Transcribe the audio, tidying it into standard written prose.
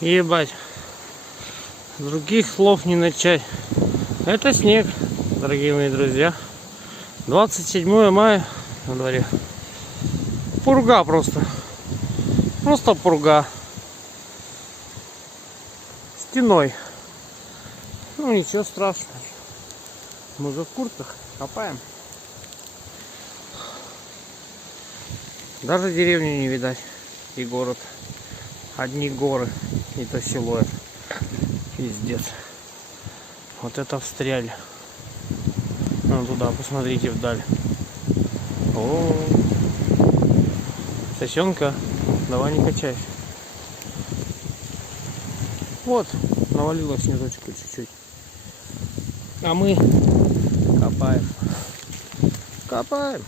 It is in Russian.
Ебать. Других слов не начать. Это снег, дорогие мои друзья. 27 мая на дворе. Пурга просто. Просто пурга. Стеной. Ну ничего страшного. Мы же в куртках копаем. Даже деревню не видать. И город. Одни горы. И то силуэт. Пиздец. Вот это встряли. Ну туда, посмотрите вдаль. О, сосенка, давай не качайся. Вот, навалилось снежочку чуть-чуть. А мы копаем. Копаем.